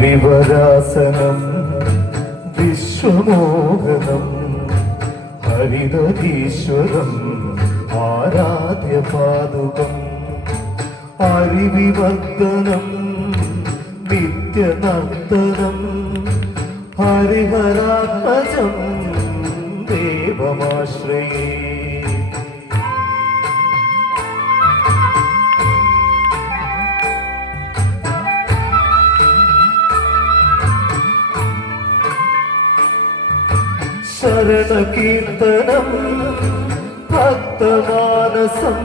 ഹരിവരാസനം വിശ്വമോഹനം ഹരിതീശ്വരം ആരാധ്യപാദുകം ഹരിവിവർദ്ധനം നിത്യനർത്തനം ഹരിഹരാത്മജം ദേവമാശ്രയേ. ശരണകീർത്തനം ഭക്തമാനസം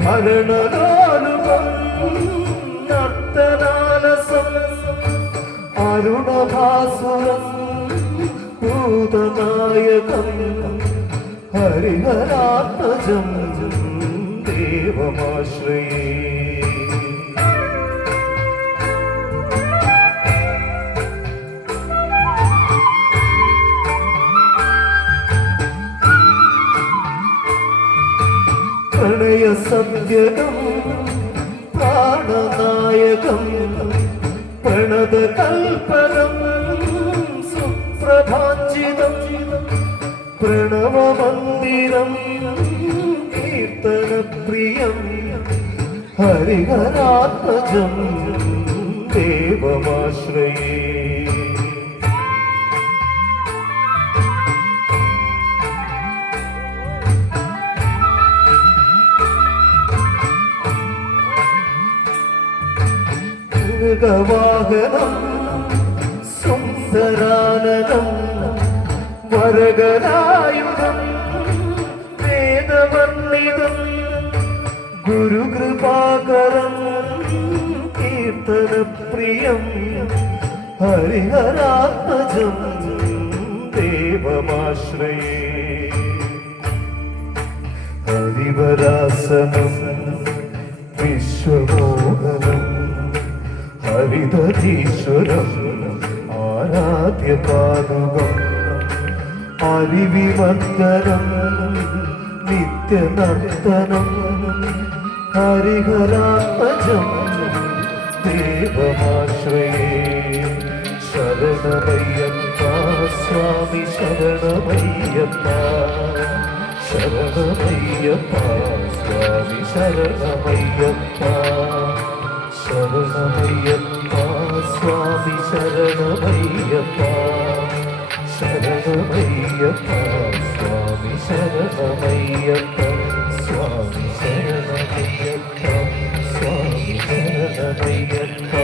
ഭരണലോലുപം നർത്തനാലസം അരുണഭാസുരം ഭൂതനായകം ഹരിഹരാത്മജം ദേവമാശ്രയേ. പ്രണയസദ്യകം പ്രാണനായകം പ്രണതകൽപനം സുപ്രഭാഞ്ചിതം പ്രണവമന്ദിരം കീർത്തനപ്രിയം ഹരിഹരാത്മജം ദേവമാശ്രയേ. വാഹനം സുന്ദരാനനം വരകരായുധം വേദവർണ്ണിതം ഗുരുകൃപാകരം കീർത്തനപ്രിയം ഹരിഹരാത്മജം ദേവമാശ്രയേ. ഹരിവരാസനം വിശ്വമോഹനം ഹരിതീശ്വരം ആരാധ്യപാദുകം ഹരിവിവർദ്ധനം നിത്യനർത്തനം ഹരിഹരാത്മജം ദേവമാശ്രയേ. ശരണമയ്യപ്പ സ്വാമി ശരണമയ്യപ്പ ശരണമയ്യപ്പ സ്വാമി ശരണമയ്യപ്പ ശരണമയ്യപ്പ സ്വാമി ശരണമയ്യപ്പ ശരണമയ്യപ്പ സ്വാമി ശരണമയ്യപ്പ സ്വാമി ശരണമയ്യപ്പ സ്വാമി ശരണമയ്യപ്പ.